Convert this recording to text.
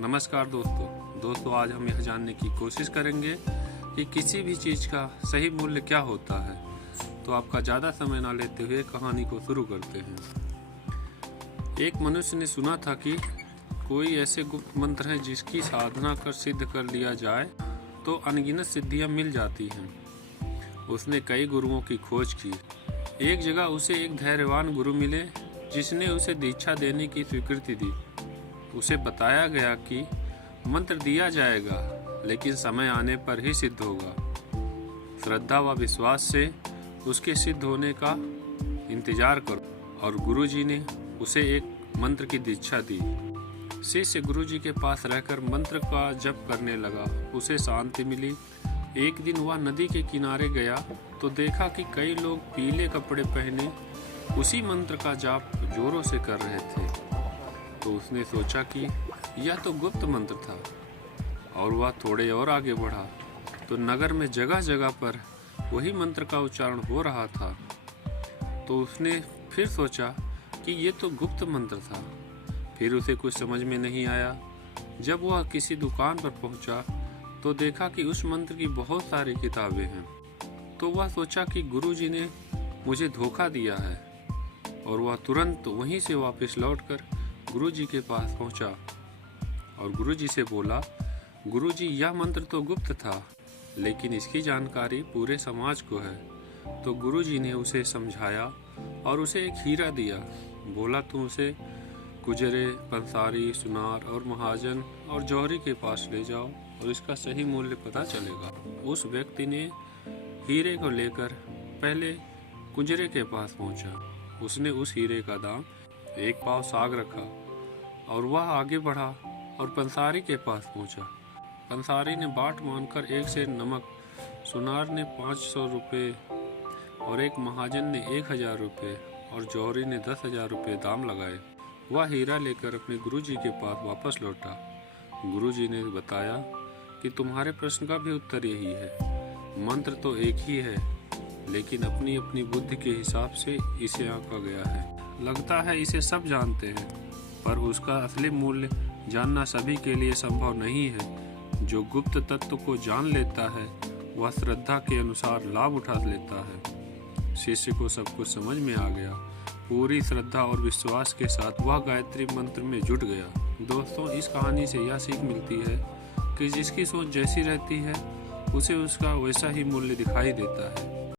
नमस्कार दोस्तों, आज हम यह जानने की कोशिश करेंगे कि किसी भी चीज़ का सही मूल्य क्या होता है। तो आपका ज़्यादा समय ना लेते हुए कहानी को शुरू करते हैं। एक मनुष्य ने सुना था कि कोई ऐसे गुप्त मंत्र हैं जिसकी साधना कर सिद्ध कर लिया जाए तो अनगिनत सिद्धियां मिल जाती हैं। उसने कई गुरुओं की खोज की। एक जगह उसे एक धैर्यवान गुरु मिले जिसने उसे दीक्षा देने की स्वीकृति दी। उसे बताया गया कि मंत्र दिया जाएगा लेकिन समय आने पर ही सिद्ध होगा। श्रद्धा व विश्वास से उसके सिद्ध होने का इंतजार करो। और गुरुजी ने उसे एक मंत्र की दीक्षा दी। शिष्य गुरुजी के पास रहकर मंत्र का जप करने लगा। उसे शांति मिली। एक दिन वह नदी के किनारे गया तो देखा कि कई लोग पीले कपड़े पहने उसी मंत्र का जाप जोरों से कर रहे थे। तो उसने सोचा कि यह तो गुप्त मंत्र था और वह थोड़े और आगे बढ़ा तो नगर में जगह जगह पर वही मंत्र का उच्चारण हो रहा था। तो उसने फिर सोचा कि ये तो गुप्त मंत्र था। फिर उसे कुछ समझ में नहीं आया। जब वह किसी दुकान पर पहुंचा तो देखा कि उस मंत्र की बहुत सारी किताबें हैं। तो वह सोचा कि गुरुजी ने मुझे धोखा दिया है और वह तुरंत वहीं से वापस लौटकर गुरुजी के पास पहुंचा और गुरुजी से बोला, गुरुजी यह मंत्र तो गुप्त था लेकिन इसकी जानकारी पूरे समाज को है। तो गुरुजी ने उसे समझाया और उसे एक हीरा दिया। बोला तुम उसे गुजरे, पंसारी, सुनार और महाजन और जौहरी के पास ले जाओ और इसका सही मूल्य पता चलेगा। उस व्यक्ति ने हीरे को लेकर पहले गुजरे के पास पहुंचा। उसने उस हीरे का दाम 1 पाव साग रखा और वह आगे बढ़ा और पंसारी के पास पहुंचा। पंसारी ने बाट मानकर 1 सेर नमक, सुनार ने 500 रुपये और एक महाजन ने 1000 रुपये और जौहरी ने 10,000 रुपये दाम लगाए। वह हीरा लेकर अपने गुरुजी के पास वापस लौटा। गुरुजी ने बताया कि तुम्हारे प्रश्न का भी उत्तर यही है। मंत्र तो एक ही है लेकिन अपनी अपनी बुद्धि के हिसाब से इसे आंका गया है। लगता है इसे सब जानते हैं पर उसका असली मूल्य जानना सभी के लिए संभव नहीं है। जो गुप्त तत्व को जान लेता है वह श्रद्धा के अनुसार लाभ उठा लेता है। शिष्य को सब कुछ समझ में आ गया। पूरी श्रद्धा और विश्वास के साथ वह गायत्री मंत्र में जुट गया। दोस्तों, इस कहानी से यह सीख मिलती है कि जिसकी सोच जैसी रहती है उसे उसका वैसा ही मूल्य दिखाई देता है।